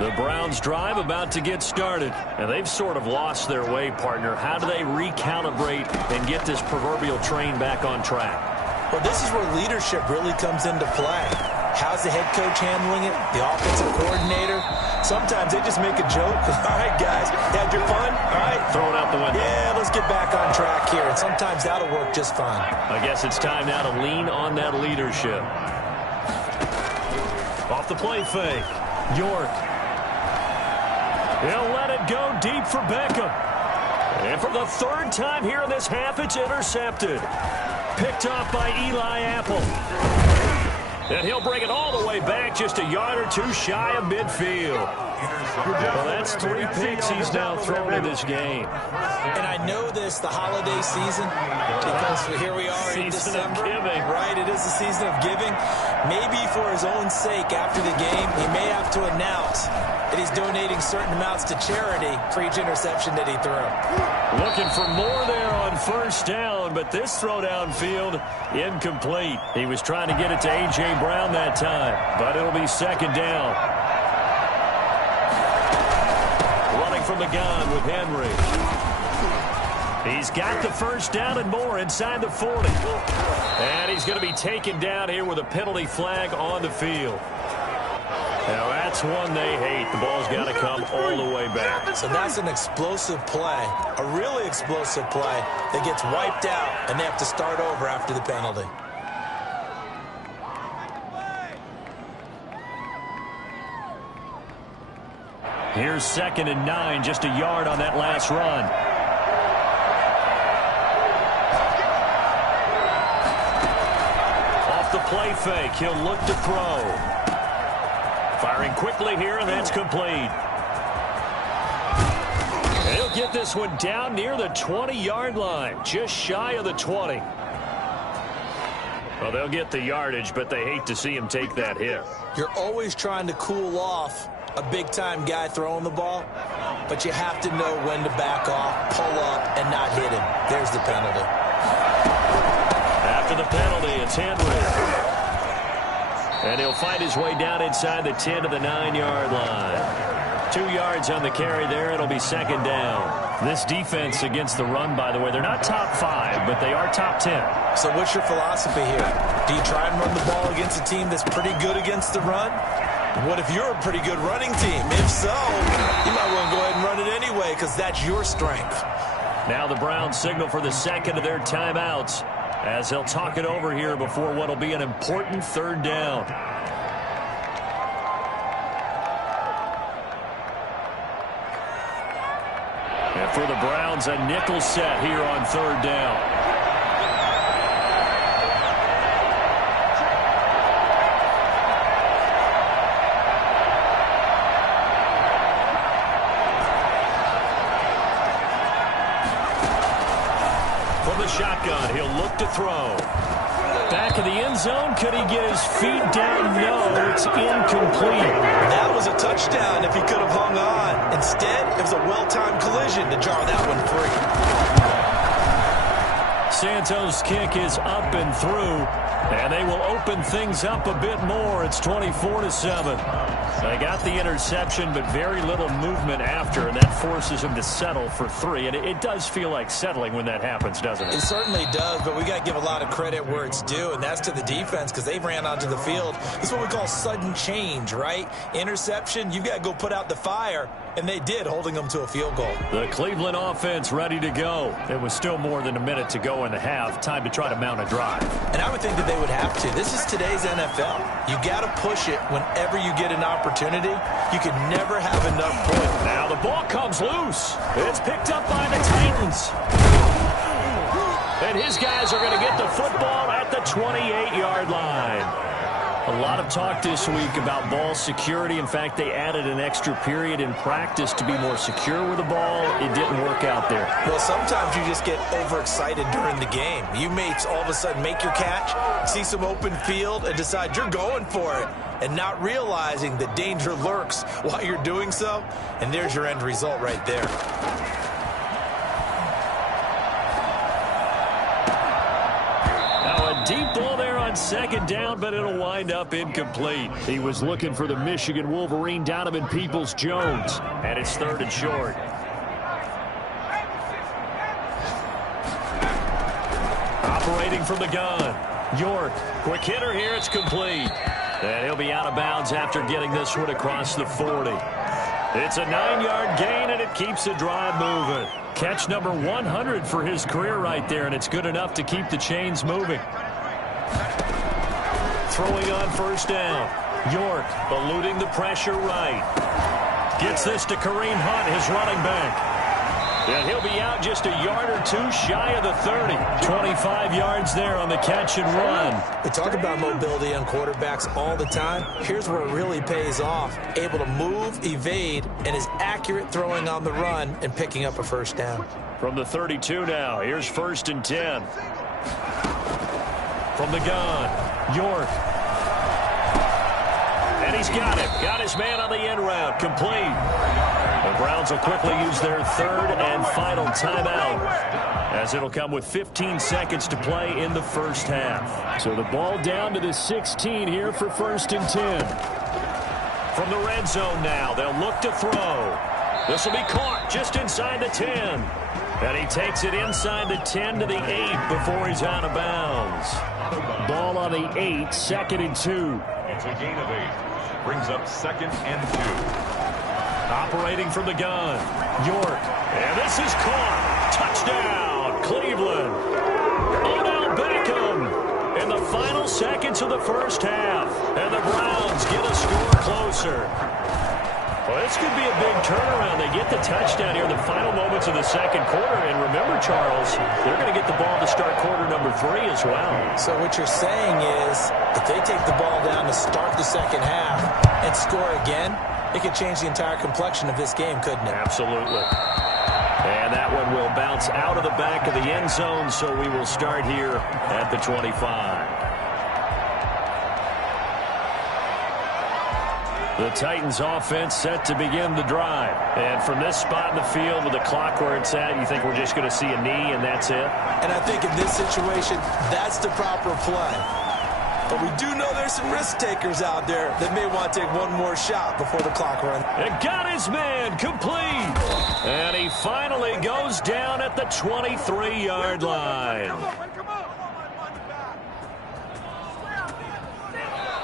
The Browns drive about to get started, and they've sort of lost their way, partner. How do they recalibrate and get this proverbial train back on track? Well, this is where leadership really comes into play. How's the head coach handling it? The offensive coordinator? Sometimes they just make a joke. All right, guys, had your fun? All right. Throw it out the window. Yeah, let's get back on track here. And sometimes that'll work just fine. I guess it's time now to lean on that leadership. Off the play fake. York. He'll let it go deep for Beckham. And for the third time here in this half, it's intercepted. Picked off by Eli Apple. And he'll bring it all the way back just a yard or two shy of midfield. Well, that's 3 picks he's now thrown in this game. And I know this, the holiday season, because here we are in December. Season of giving. Right, it is the season of giving. Maybe for his own sake after the game, he may have to announce that he's donating certain amounts to charity for each interception that he threw. Looking for more there on first down, but this throw downfield incomplete. He was trying to get it to A.J. Brown that time, but it'll be second down. Running from the gun with Henry. He's got the first down and more inside the 40. And he's going to be taken down here with a penalty flag on the field. Now, that's one they hate. The ball's got to come all the way back. So that's an explosive play, a really explosive play that gets wiped out, and they have to start over after the penalty. Here's 2nd and 9, just a yard on that last run. Off the play fake, he'll look to throw. Firing quickly here, and that's complete. And he'll get this one down near the 20-yard line, just shy of the 20. Well, they'll get the yardage, but they hate to see him take that hit. You're always trying to cool off a big-time guy throwing the ball, but you have to know when to back off, pull up, and not hit him. There's the penalty. After the penalty, it's Henry. And he'll find his way down inside the 10 to the 9-yard line. 2 yards on the carry there. It'll be second down. This defense against the run, by the way, they're not top 5, but they are top 10. So what's your philosophy here? Do you try and run the ball against a team that's pretty good against the run? What if you're a pretty good running team? If so, you might want to go ahead and run it anyway because that's your strength. Now the Browns signal for the second of their timeouts as they'll talk it over here before what will be an important third down. And for the Browns, a nickel set here on third down. Shotgun, he'll look to throw. Back of the end zone, could he get his feet down? No, it's incomplete. That was a touchdown if he could have hung on. Instead, it was a well-timed collision to jar that one free. Santos' kick is up and through, and they will open things up a bit more. It's 24-7. They got the interception, but very little movement after, and that forces him to settle for 3. And it does feel like settling when that happens, doesn't it? It certainly does, but we got to give a lot of credit where it's due, and that's to the defense because they ran onto the field. It's what we call sudden change, right? Interception, you got to go put out the fire, and they did, holding them to a field goal. The Cleveland offense ready to go. It was still more than a minute to go in the half. Time to try to mount a drive. And I would think that they would have to. This is today's NFL. You got to push it whenever you get an opportunity. You can never have enough points. Now the ball comes loose. It's picked up by the Titans. And his guys are going to get the football at the 28-yard line. A lot of talk this week about ball security. In fact, they added an extra period in practice to be more secure with the ball. It didn't work out there. Well, sometimes you just get overexcited during the game. You may all of a sudden make your catch, see some open field, and decide you're going for it, and not realizing that danger lurks while you're doing so. And there's your end result right there. Deep ball there on second down, but it'll wind up incomplete. He was looking for the Michigan Wolverine, Donovan Peoples-Jones. And it's 3rd and short. Operating from the gun. York, quick hitter here, it's complete. And he'll be out of bounds after getting this one across the 40. It's a 9-yard gain, and it keeps the drive moving. Catch number 100 for his career right there, and it's good enough to keep the chains moving. Throwing on 1st down. York eluding the pressure right. Gets this to Kareem Hunt, his running back. And he'll be out just a yard or two shy of the 30. 25 yards there on the catch and run. We talk about mobility on quarterbacks all the time. Here's where it really pays off. Able to move, evade, and is accurate throwing on the run and picking up a 1st down. From the 32 now, here's 1st and 10. From the gun, York. And he's got it. Got his man on the end route. Complete. The Browns will quickly use their 3rd and final timeout, as it'll come with 15 seconds to play in the 1st half. So the ball down to the 16 here for 1st and 10. From the red zone now, they'll look to throw. This will be caught just inside the 10. And he takes it inside the 10 to the 8 before he's out of bounds. Ball on the 8, 2nd and 2. It's a gain of 8. Brings up 2nd and 2. Operating from the gun, York. And this is caught. Touchdown, Cleveland. Odell Beckham in the final seconds of the 1st half. And the Browns get a score closer. Well, this could be a big turnaround. They get the touchdown here in the final moments of the 2nd quarter. And remember, Charles, they're going to get the ball to start quarter number 3 as well. So what you're saying is, if they take the ball down to start the 2nd half and score again, it could change the entire complexion of this game, couldn't it? Absolutely. And that one will bounce out of the back of the end zone, so we will start here at the 25. The Titans offense set to begin the drive. And from this spot in the field with the clock where it's at, you think we're just going to see a knee and that's it? And I think in this situation, that's the proper play. But we do know there's some risk takers out there that may want to take one more shot before the clock runs. And got his man complete. And he finally goes down at the 23-yard line.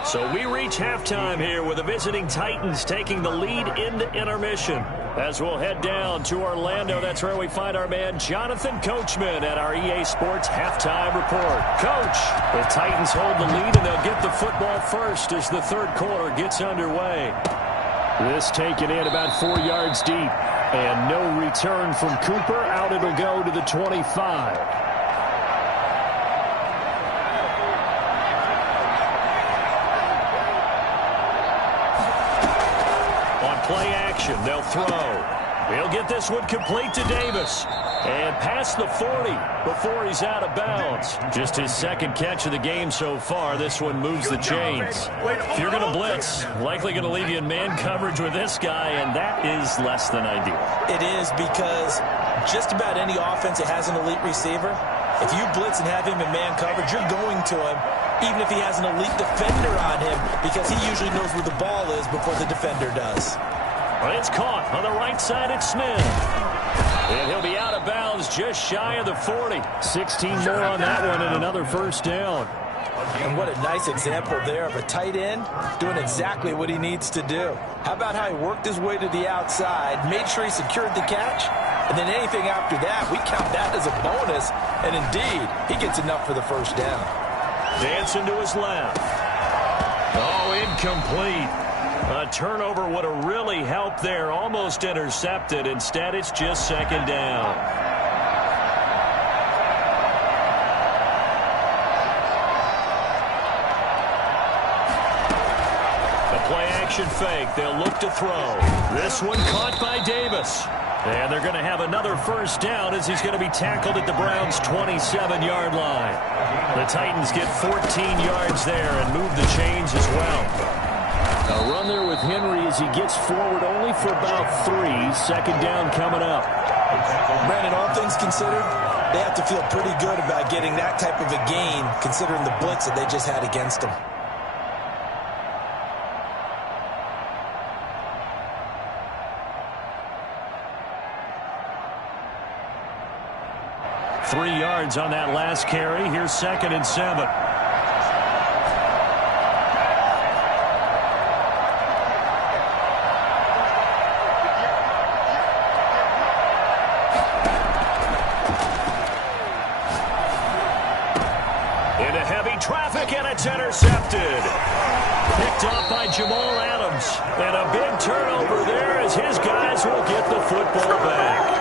So we reach halftime here with the visiting Titans taking the lead into intermission. As we'll head down to Orlando, that's where we find our man Jonathan Coachman at our EA Sports Halftime Report. Coach, the Titans hold the lead and they'll get the football first as the 3rd quarter gets underway. This taken in about 4 yards deep. And no return from Cooper. Out it'll go to the 25. Play action, they'll throw. He'll get this one complete to Davis. And past the 40 before he's out of bounds. Just his 2nd catch of the game so far. This one moves the chains. If you're going to blitz, likely going to leave you in man coverage with this guy, and that is less than ideal. It is, because just about any offense that has an elite receiver, if you blitz and have him in man coverage, you're going to him, even if he has an elite defender on him, because he usually knows where the ball is before the defender does. Well, it's caught on the right side. It's Smith. And he'll be out of bounds just shy of the 40. 16 more on that one and another 1st down. And what a nice example there of a tight end doing exactly what he needs to do. How about how he worked his way to the outside, made sure he secured the catch, and then anything after that, we count that as a bonus. And indeed, he gets enough for the 1st down. Dancing to his left. Oh, incomplete. A turnover would have really helped there. Almost intercepted. Instead, it's just 2nd down. The play-action fake. They'll look to throw. This one caught by Davis. And they're going to have another 1st down as he's going to be tackled at the Browns' 27-yard line. The Titans get 14 yards there and move the chains as well. A run there with Henry as he gets forward only for about 3. 2nd down coming up. Brandon, all things considered, They have to feel pretty good about getting that type of a gain, considering the blitz that they just had against them. Three yards on that last carry. Here's 2nd and 7. Into heavy traffic, and it's intercepted. Picked off by Jamal Adams. And a big turnover there as his guys will get the football back.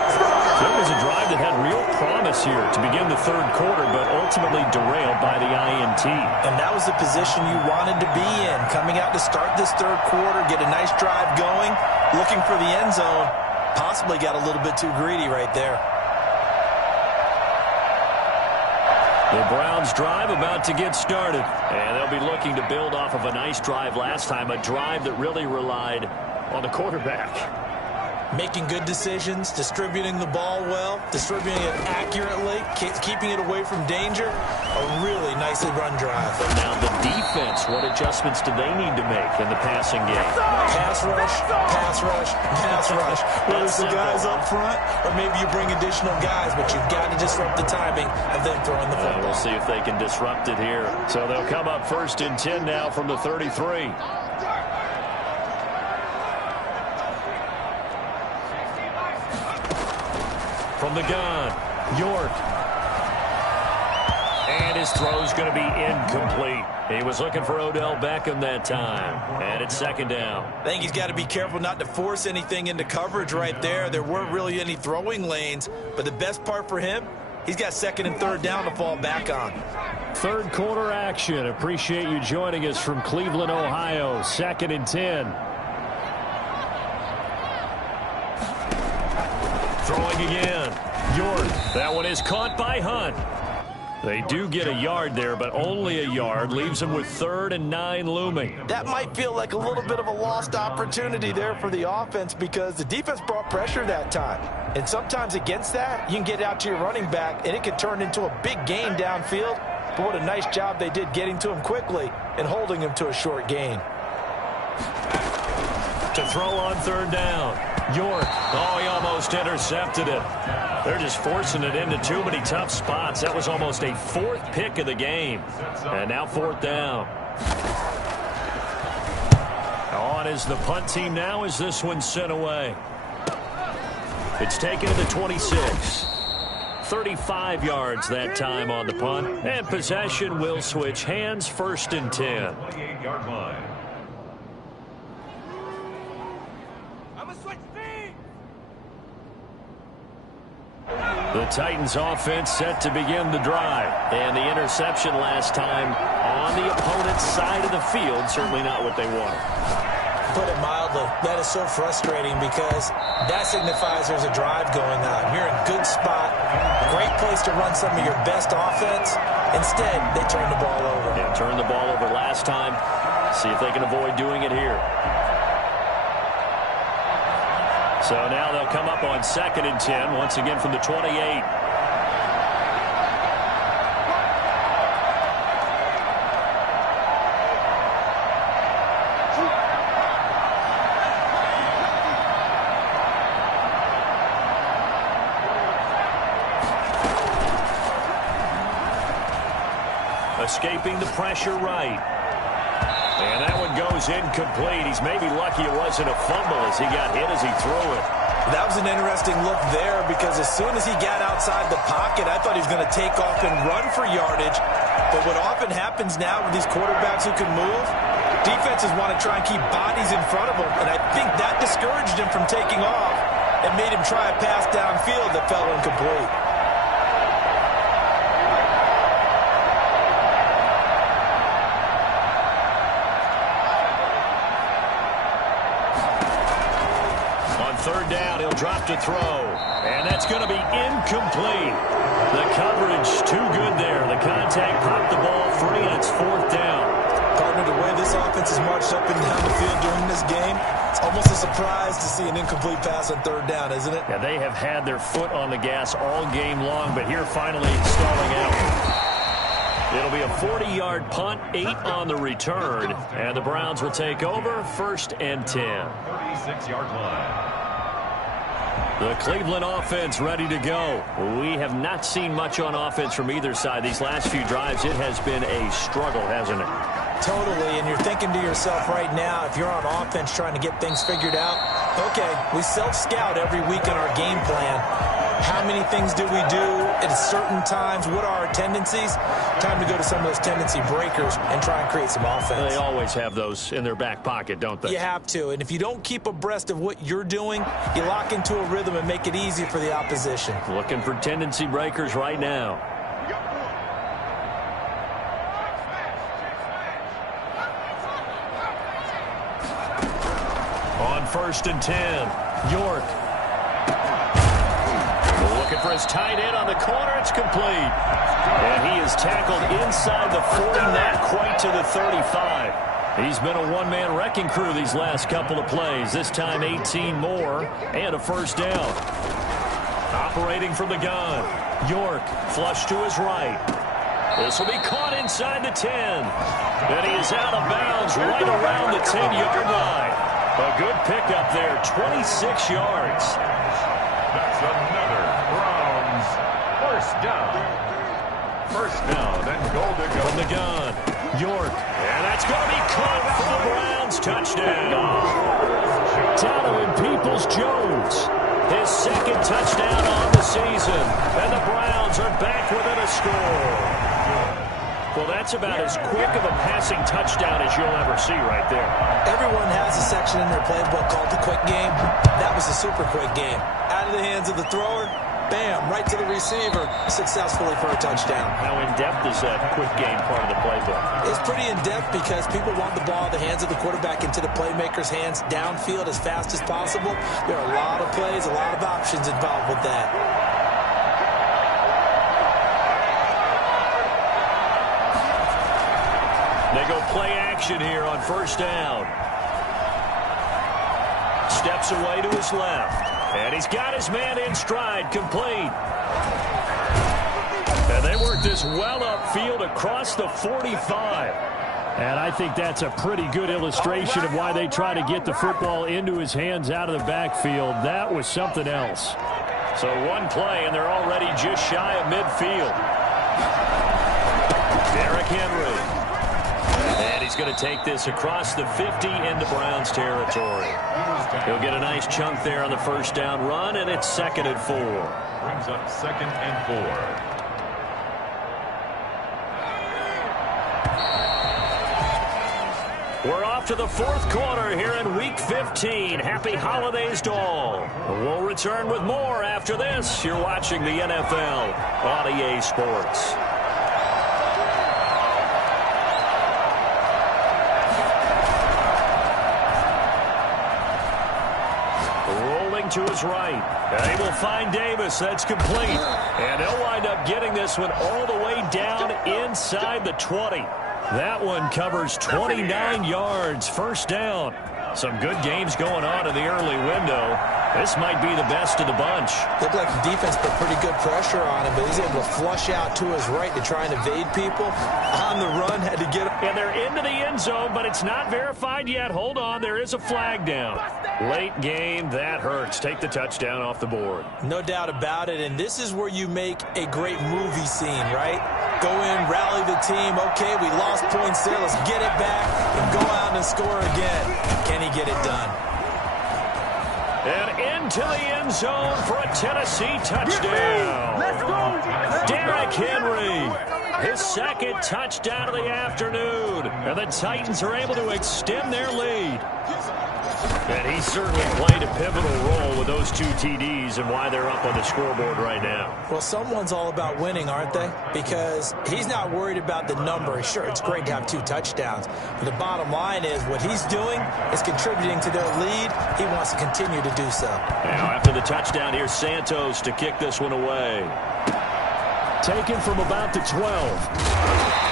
It was a drive that had real promise here to begin the third quarter, but ultimately derailed by the INT. And that was the position you wanted to be in. Coming out to start this third quarter, get a nice drive going, looking for the end zone. Possibly got a little bit too greedy right there. The Browns drive about to get started. And they'll be looking to build off of a nice drive last time, a drive that really relied on the quarterback. Making good decisions, distributing the ball well, distributing it accurately, keeping it away from danger. A really nicely run drive. But now the defense, what adjustments do they need to make in the passing game? Pass rush, pass rush, pass rush. Whether it's the guys up front or maybe you bring additional guys, but you've got to disrupt the timing of them throwing the football. We'll see if they can disrupt it here. So they'll come up 1st and 10 now from the 33. From the gun, York. And his throw's going to be incomplete. He was looking for Odell Beckham that time. And it's 2nd down. I think he's got to be careful not to force anything into coverage right there. There weren't really any throwing lanes. But the best part for him, he's got 2nd and 3rd down to fall back on. Third quarter action. Appreciate you joining us from Cleveland, Ohio. 2nd and 10. Throwing again. York. That one is caught by Hunt. They do get a yard there, but only a yard. Leaves them with 3rd and 9 looming. That might feel like a little bit of a lost opportunity there for the offense because the defense brought pressure that time. And sometimes against that, you can get out to your running back, and it could turn into a big gain downfield. But what a nice job they did getting to him quickly and holding him to a short gain. To throw on 3rd down. York. Oh, he almost intercepted it. They're just forcing it into too many tough spots. That was almost a 4th pick of the game. And now 4th down. On is the punt team now as this one's sent away. It's taken to the 26. 35 yards that time on the punt. And possession will switch hands, 1st and 10. 28-yard line. The Titans offense set to begin the drive. And the interception last time on the opponent's side of the field, certainly not what they wanted. Put it mildly, that is so frustrating because that signifies there's a drive going on. You're in a good spot, great place to run some of your best offense. Instead, they turn the ball over. Yeah, turned the ball over last time. See if they can avoid doing it here. So now they'll come up on 2nd and 10, once again from the 28. Escaping the pressure right. And that one goes incomplete. He's maybe lucky it wasn't a fumble as he got hit as he threw it. That was an interesting look there because as soon as he got outside the pocket, I thought he was going to take off and run for yardage. But what often happens now with these quarterbacks who can move, defenses want to try and keep bodies in front of them. And I think that discouraged him from taking off and made him try a pass downfield that fell incomplete. Third down, he'll drop to throw. And that's going to be incomplete. The coverage too good there. The contact popped the ball free, and it's 4th down. Partner, the way this this offense has marched up and down the field during this game, it's almost a surprise to see an incomplete pass on third down, isn't it? Yeah, they have had their foot on the gas all game long, but here finally stalling out. It'll be a 40-yard punt, 8 on the return, and the Browns will take over, 1st and 10. 36-yard line. The Cleveland offense ready to go. We have not seen much on offense from either side. These last few drives, it has been a struggle, hasn't it? Totally, and you're thinking to yourself right now, if you're on offense trying to get things figured out, okay, we self-scout every week in our game plan. How many things do we do at certain times? What are our tendencies? Time to go to some of those tendency breakers and try and create some offense. They always have those in their back pocket, don't they? You have to, and if you don't keep abreast of what you're doing, you lock into a rhythm and make it easy for the opposition. Looking for tendency breakers right now. On 1st and 10, York. Looking for his tight end on the corner. It's complete. And he is tackled inside the 40, not quite to the 35. He's been a one-man wrecking crew these last couple of plays. This time 18 more and a 1st down. Operating from the gun. York flush to his right. This will be caught inside the 10. And he is out of bounds right around the 10-yard line. A good pickup there, 26 yards. That's another Browns 1st down. 1st down and goal to go. From the gun, York. And that's going to be caught for the Browns. Touchdown. Donovan Peoples-Jones. His 2nd touchdown on the season. And the Browns are back within a score. Well, that's about as quick of a passing touchdown as you'll ever see right there. Everyone has a section in their playbook called the quick game. That was a super quick game. Out of the hands of the thrower, bam, right to the receiver, successfully for a touchdown. How in-depth is that quick game part of the playbook? It's pretty in-depth because people want the ball in the hands of the quarterback into the playmaker's hands downfield as fast as possible. There are a lot of plays, a lot of options involved with that. They go play action here on 1st down. Steps away to his left. And he's got his man in stride, complete. And they work this well upfield across the 45. And I think that's a pretty good illustration of why they try to get the football into his hands out of the backfield. That was something else. So one play, and they're already just shy of midfield. Derrick Henry. And he's going to take this across the 50 into Browns territory. He'll get a nice chunk there on the 1st down run, and it's 2nd and 4. Brings up 2nd and 4. We're off to the 4th quarter here in Week 15. Happy holidays to all. We'll return with more after this. You're watching the NFL on EA Sports. To his right. And he will find Davis. That's complete. And he'll wind up getting this one all the way down inside the 20. That one covers 29 yards. 1st down. Some good games going on in the early window. This might be the best of the bunch. Looked like the defense put pretty good pressure on him, but he's able to flush out to his right to try and evade people. On the run, had to get him. And they're into the end zone, but it's not verified yet. Hold on, there is a flag down. Late game, that hurts. Take the touchdown off the board. No doubt about it, and this is where you make a great movie scene, right? Go in, rally the team. Okay, we lost points there. Let's get it back and go out and score again. Can he get it done? And into the end zone for a Tennessee touchdown. Let's go. Derrick Henry, his 2nd touchdown of the afternoon. And the Titans are able to extend their lead. And he certainly played a pivotal role with those 2 TDs and why they're up on the scoreboard right now. Well, someone's all about winning, aren't they? Because he's not worried about the number. Sure, it's great to have 2 touchdowns. But the bottom line is what he's doing is contributing to their lead. He wants to continue to do so. Now, after the touchdown, here's Santos to kick this one away. Taken from about the 12.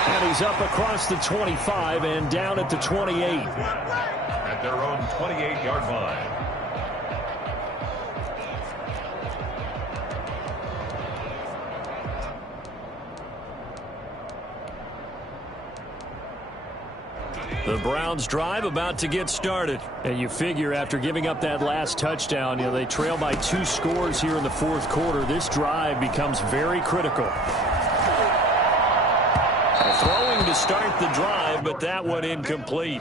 And And he's up across the 25 and down at the 28. At their own 28-yard line. The Browns drive about to get started. And you figure after giving up that last touchdown, they trail by 2 scores here in the fourth quarter. This drive becomes very critical. Throwing to start the drive, but that one incomplete.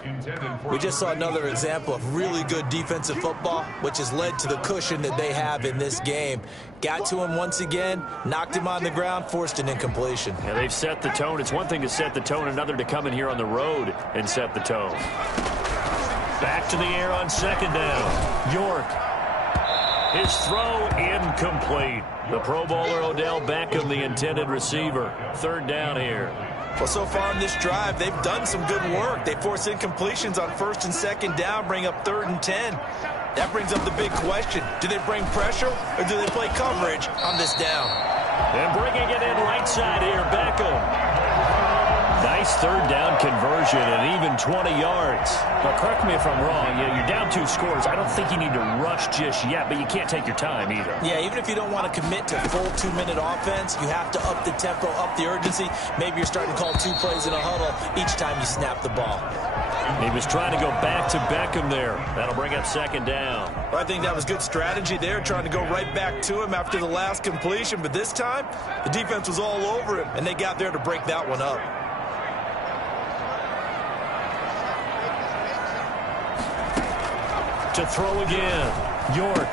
We just saw another example of really good defensive football, which has led to the cushion that they have in this game. Got to him once again, knocked him on the ground, forced an incompletion. Yeah, they've set the tone. It's one thing to set the tone, another to come in here on the road and set the tone. Back to the air on second down. York. His throw incomplete. The Pro Bowler Odell Beckham, the intended receiver. Third down here. Well, so far in this drive, they've done some good work. They force incompletions on first and second down, bring up 3rd and 10. That brings up the big question. Do they bring pressure or do they play coverage on this down? And bringing it in right side here, Beckham. Nice third down conversion and even 20 yards. But correct me if I'm wrong. You're down 2 scores. I don't think you need to rush just yet, but you can't take your time either. Yeah, even if you don't want to commit to full 2-minute offense, you have to up the tempo, up the urgency. Maybe you're starting to call 2 plays in a huddle each time you snap the ball. He was trying to go back to Beckham there. That'll bring up second down. Well, I think that was good strategy there, trying to go right back to him after the last completion. But this time, the defense was all over him, and they got there to break that one up. To throw again, York.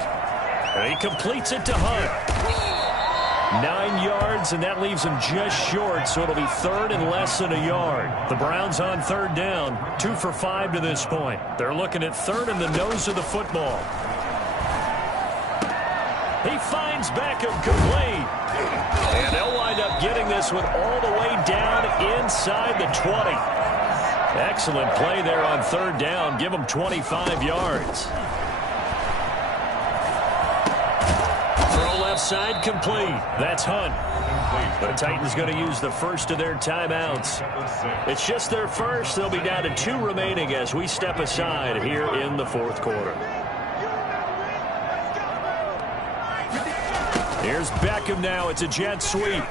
And he completes it to Hunt. 9 yards, and that leaves him just short, so it'll be 3rd and less than a yard. The Browns on third down, 2 for 5 to this point. They're looking at 3rd and the nose of the football. He finds Beckham complete. And they'll wind up getting this one all the way down inside the 20. Excellent play there on third down. Give them 25 yards. Throw left side complete. That's Hunt. The Titans going to use the first of their timeouts. It's just their first. They'll be down to 2 remaining as we step aside here in the fourth quarter. Here's Beckham now. It's a jet sweep.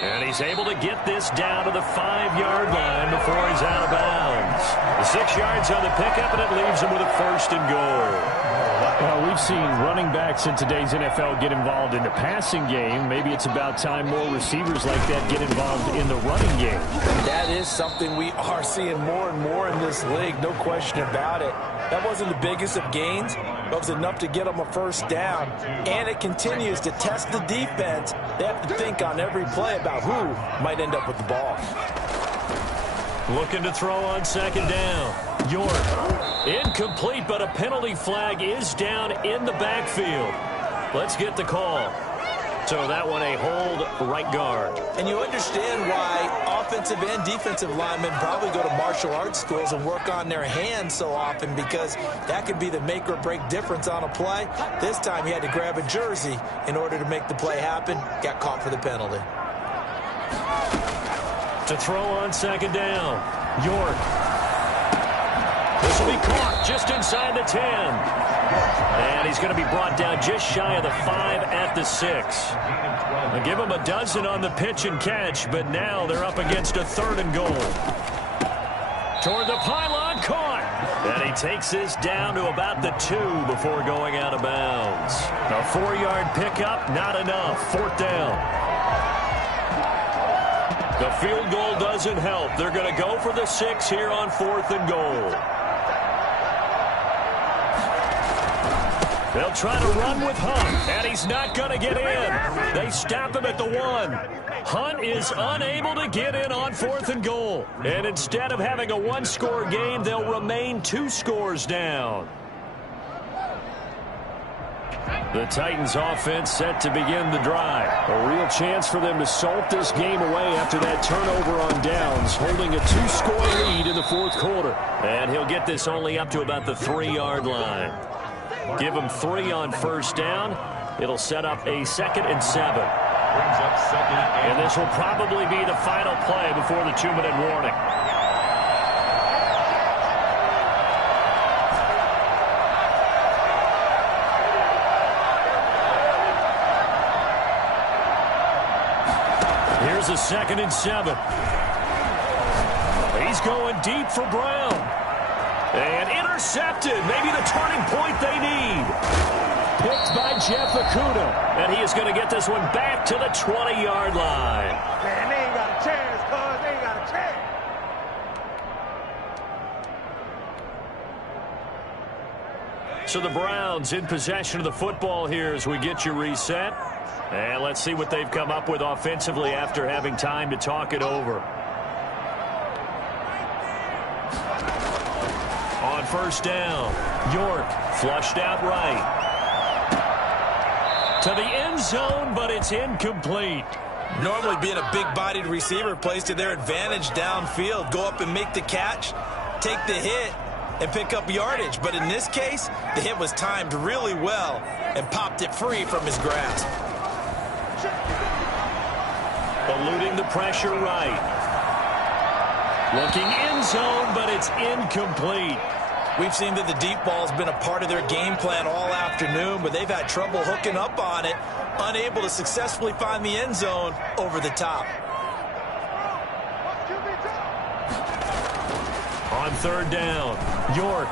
And he's able to get this down to the 5-yard line before he's out of bounds. The 6 yards on the pickup, and it leaves him with a 1st and goal. Well, we've seen running backs in today's NFL get involved in the passing game. Maybe it's about time more receivers like that get involved in the running game. That is something we are seeing more and more in this league, no question about it. That wasn't the biggest of gains, but it was enough to get them a 1st down. And it continues to test the defense. They have to think on every play about who might end up with the ball. Looking to throw on second down. York. Incomplete, but a penalty flag is down in the backfield. Let's get the call. So that one a hold right guard. And you understand why offensive and defensive linemen probably go to martial arts schools and work on their hands so often, because that could be the make or break difference on a play. This time he had to grab a jersey in order to make the play happen. Got caught for the penalty. To throw on second down, York. This will be caught just inside the 10. And he's going to be brought down just shy of the 5 at the 6. They'll give him a dozen on the pitch and catch, but now they're up against a 3rd and goal. Toward the pylon, caught. And he takes this down to about the 2 before going out of bounds. A 4-yard pickup, not enough. 4th down. The field goal doesn't help. They're going to go for the 6 here on 4th and goal. They'll try to run with Hunt, and he's not going to get in. They stop him at the 1. Hunt is unable to get in on 4th and goal. And instead of having a 1-score game, they'll remain 2 scores down. The Titans offense set to begin the drive. A real chance for them to salt this game away after that turnover on downs, holding a 2-score lead in the fourth quarter. And he'll get this only up to about the 3-yard line. Give him 3 on 1st down. It'll set up a 2nd and 7. brings up second. And this will probably be the final play before the 2-minute warning. Here's a 2nd and 7. He's going deep for Brown. And intercepted. Maybe the turning point they need. Picked by Jeff Okudah. And he is going to get this one back to the 20-yard line. Man, they ain't got a chance, cuz. They ain't got a chance. So the Browns in possession of the football here as we get you reset. And let's see what they've come up with offensively after having time to talk it over. On 1st down, York flushed out right. To the end zone, but it's incomplete. Normally being a big-bodied receiver plays to their advantage downfield. Go up and make the catch, take the hit, and pick up yardage. But in this case, the hit was timed really well and popped it free from his grasp. Eluding the pressure right. Looking end zone, but it's incomplete. We've seen that the deep ball's been a part of their game plan all afternoon, but they've had trouble hooking up on it, unable to successfully find the end zone over the top. On 3rd down, York.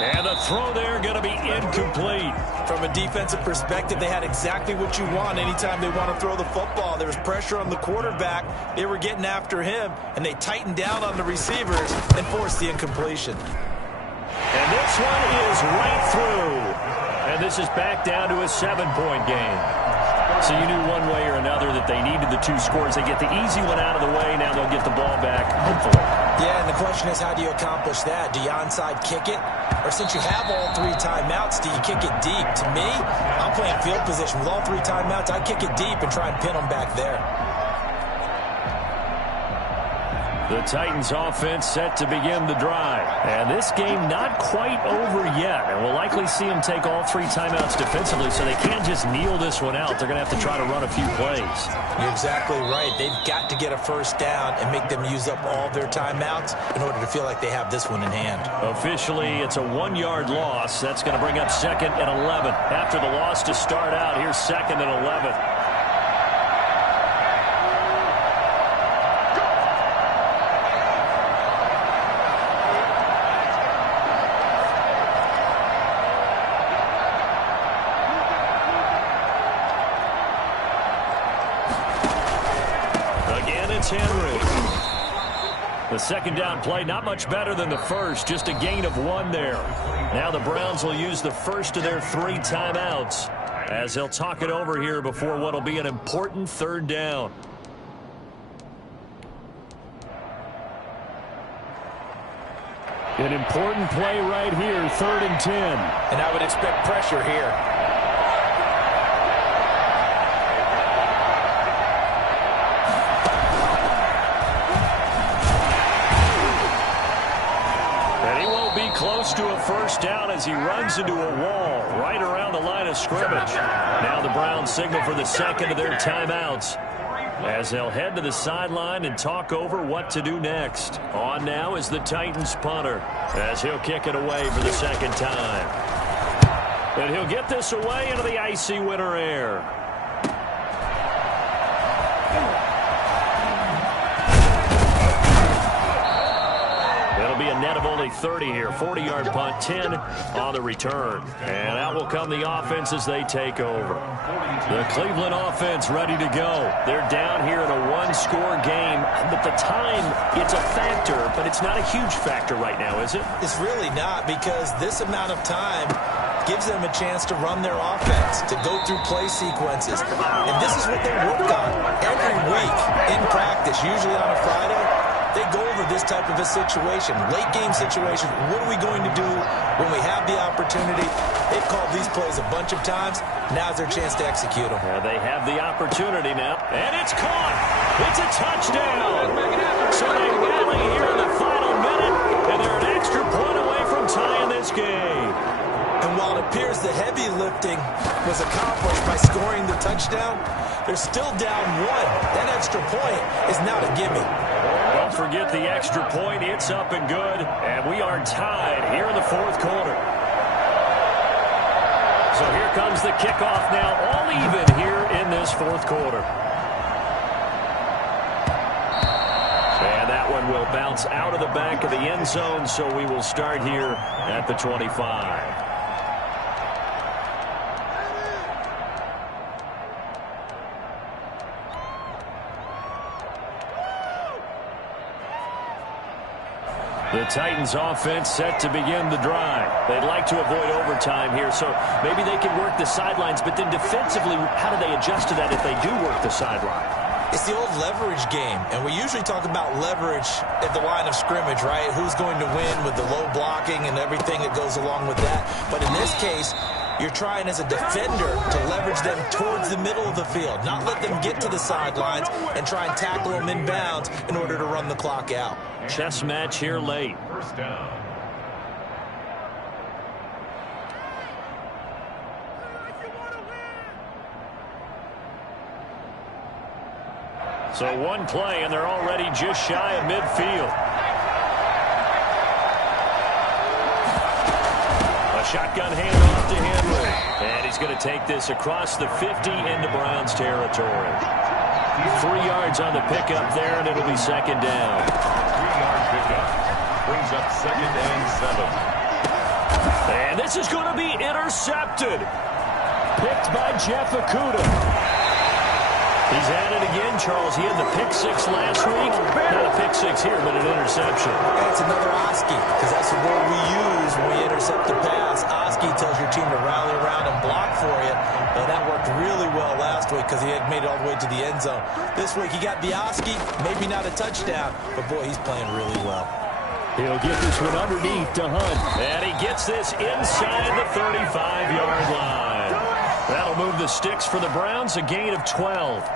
And the throw there going to be incomplete. From a defensive perspective, they had exactly what you want anytime they want to throw the football. There was pressure on the quarterback. They were getting after him, and they tightened down on the receivers and forced the incompletion. And this one is right through. And this is back down to a 7-point game. So you knew one way or another that they needed the 2 scores. They get the easy one out of the way. Now they'll get the ball back, hopefully. Yeah, and the question is, how do you accomplish that? Do you onside kick it? Or since you have all 3 timeouts, do you kick it deep? To me, I'm playing field position. With all 3 timeouts, I kick it deep and try and pin them back there. The Titans offense set to begin the drive. And this game not quite over yet. And we'll likely see them take all 3 timeouts defensively, so they can't just kneel this one out. They're going to have to try to run a few plays. You're exactly right. They've got to get a 1st down and make them use up all their timeouts in order to feel like they have this one in hand. Officially, it's a 1-yard loss. That's going to bring up 2nd and 11. After the loss to start out, here's 2nd and 11. Henry. The 2nd down play, not much better than the first, just a gain of 1 there. Now the Browns will use the first of their 3 timeouts as they'll talk it over here before what will be an important 3rd down. An important play right here, 3rd and 10. And I would expect pressure here. Close to a 1st down as he runs into a wall right around the line of scrimmage. Now the Browns signal for the 2nd of their timeouts as they'll head to the sideline and talk over what to do next. On now is the Titans punter as he'll kick it away for the 2nd time. And he'll get this away into the icy winter air. It'll be a net of only 30 here. 40-yard punt, 10 on the return. And out will come the offense as they take over. The Cleveland offense ready to go. They're down here in a 1-score game. But the time, it's a factor, but it's not a huge factor right now, is it? It's really not, because this amount of time gives them a chance to run their offense, to go through play sequences. And this is what they work on every week in practice, usually on a Friday. They go over this type of a situation, late game situation. What are we going to do when we have the opportunity? They've called these plays a bunch of times. Now's their chance to execute them. They have the opportunity now. And it's caught. It's a touchdown. So they rally here in the final minute, and they're an extra point away from tying this game. And while it appears the heavy lifting was accomplished by scoring the touchdown, they're still down one. That extra point is not a gimme. Don't forget the extra point. It's up and good. And we are tied here in the fourth quarter. So here comes the kickoff now, all even here in this fourth quarter. And that one will bounce out of the back of the end zone, so we will start here at the 25. The Titans offense set to begin the drive. They'd like to avoid overtime here, so maybe they can work the sidelines, but then defensively, how do they adjust to that if they do work the sideline? It's the old leverage game, and we usually talk about leverage at the line of scrimmage, right? Who's going to win with the low blocking and everything that goes along with that. But in this case, you're trying as a defender to leverage them towards the middle of the field, not let them get to the sidelines and try and tackle them in bounds in order to run the clock out. Chess match here late. First down. So one play, and they're already just shy of midfield. A shotgun handoff to Henry. And he's going to take this across the 50 into Browns territory. 3 yards on the pickup there, and it'll be second down. 3-yard pickup. Brings up 2nd and 7. And this is going to be intercepted. Picked by Jeff Okudah. He's at it again, Charles. He had the pick 6 last week. Not a pick 6 here, but an interception. That's another Oski, because that's the word we use when we intercept the pass. Oski tells your team to rally around and block for you. And that worked really well last week because he had made it all the way to the end zone. This week he got the Oski, maybe not a touchdown, but boy, he's playing really well. He'll get this one underneath to Hunt. And he gets this inside the 35-yard line. That'll move the sticks for the Browns, a gain of 12.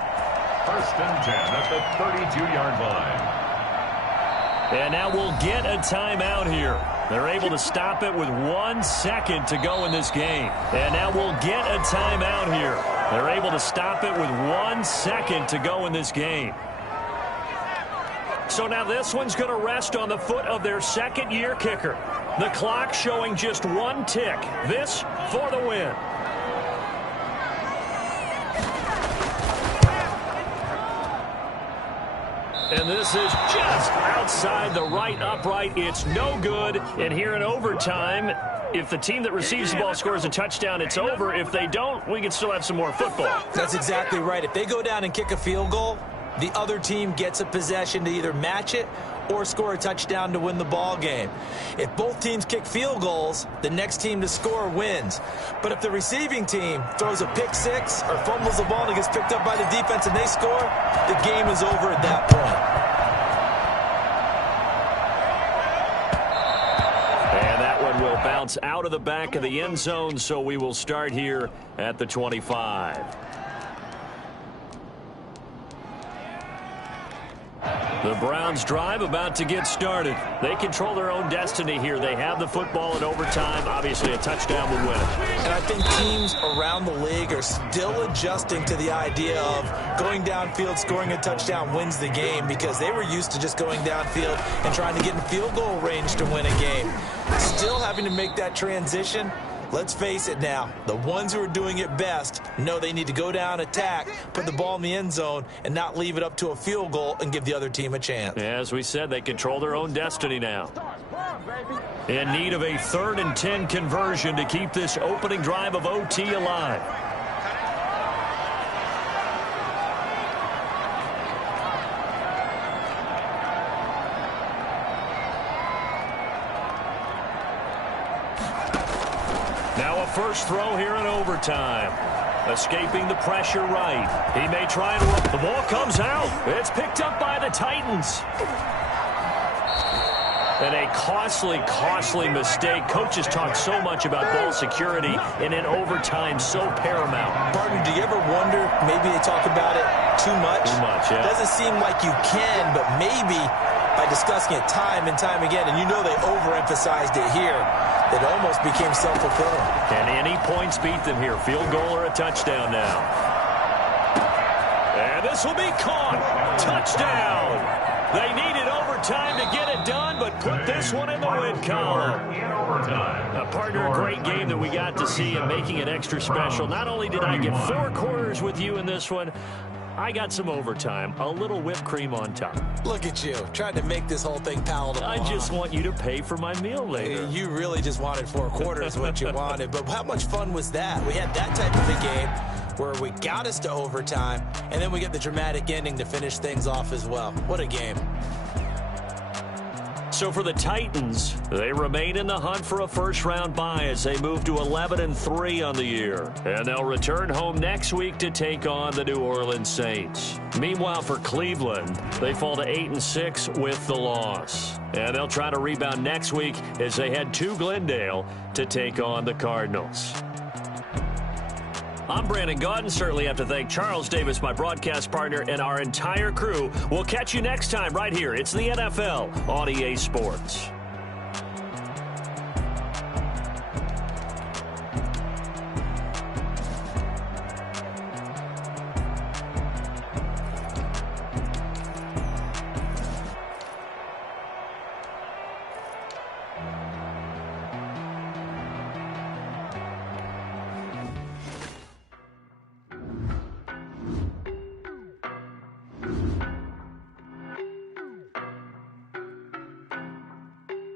1st and 10 at the 32-yard line. And now we'll get a timeout here. They're able to stop it with 1 second to go in this game. And now we'll get a timeout here. They're able to stop it with 1 second to go in this game. So now this one's going to rest on the foot of their second-year kicker. The clock showing just 1 tick. This for the win. And this is just outside the right upright. It's no good. And here in overtime, if the team that receives the ball scores a touchdown, it's over. If they don't, we can still have some more football. That's exactly right. If they go down and kick a field goal, the other team gets a possession to either match it or score a touchdown to win the ball game. If both teams kick field goals, the next team to score wins. But if the receiving team throws a pick 6 or fumbles the ball and it gets picked up by the defense and they score, the game is over at that point. And that one will bounce out of the back of the end zone, so we will start here at the 25. The Browns drive about to get started. They control their own destiny here. They have the football in overtime. Obviously, a touchdown would win it. And I think teams around the league are still adjusting to the idea of going downfield, scoring a touchdown wins the game, because they were used to just going downfield and trying to get in field goal range to win a game. Still having to make that transition. Let's face it now, the ones who are doing it best know they need to go down, attack, put the ball in the end zone, and not leave it up to a field goal and give the other team a chance. As we said, they control their own destiny now. In need of a 3rd and 10 conversion to keep this opening drive of OT alive. Now a first throw here in overtime. Escaping the pressure right. He may try to... The ball comes out. It's picked up by the Titans. And a costly mistake. Coaches talk so much about ball security, and in overtime, so paramount. Barton, do you ever wonder, maybe they talk about it too much? Too much, yeah. Doesn't seem like you can, but maybe by discussing it time and time again, and you know they overemphasized it here, It almost became self-fulfilling. Can any points beat them here? Field goal or a touchdown now? And this will be caught. Touchdown. They needed overtime to get it done, but put this one in the win column. A partner, a great game that we got to see and making it extra special. Not only did I get 4 quarters with you in this one, I got some overtime, a little whipped cream on top. Look at you, trying to make this whole thing palatable. I just want you to pay for my meal later. You really just wanted 4 quarters what you wanted, but how much fun was that? We had that type of a game where we got us to overtime, and then we get the dramatic ending to finish things off as well. What a game. So for the Titans, they remain in the hunt for a first-round bye as they move to 11-3 on the year. And they'll return home next week to take on the New Orleans Saints. Meanwhile, for Cleveland, they fall to 8-6 with the loss. And they'll try to rebound next week as they head to Glendale to take on the Cardinals. I'm Brandon Gaudin. Certainly have to thank Charles Davis, my broadcast partner, and our entire crew. We'll catch you next time right here. It's the NFL on EA Sports.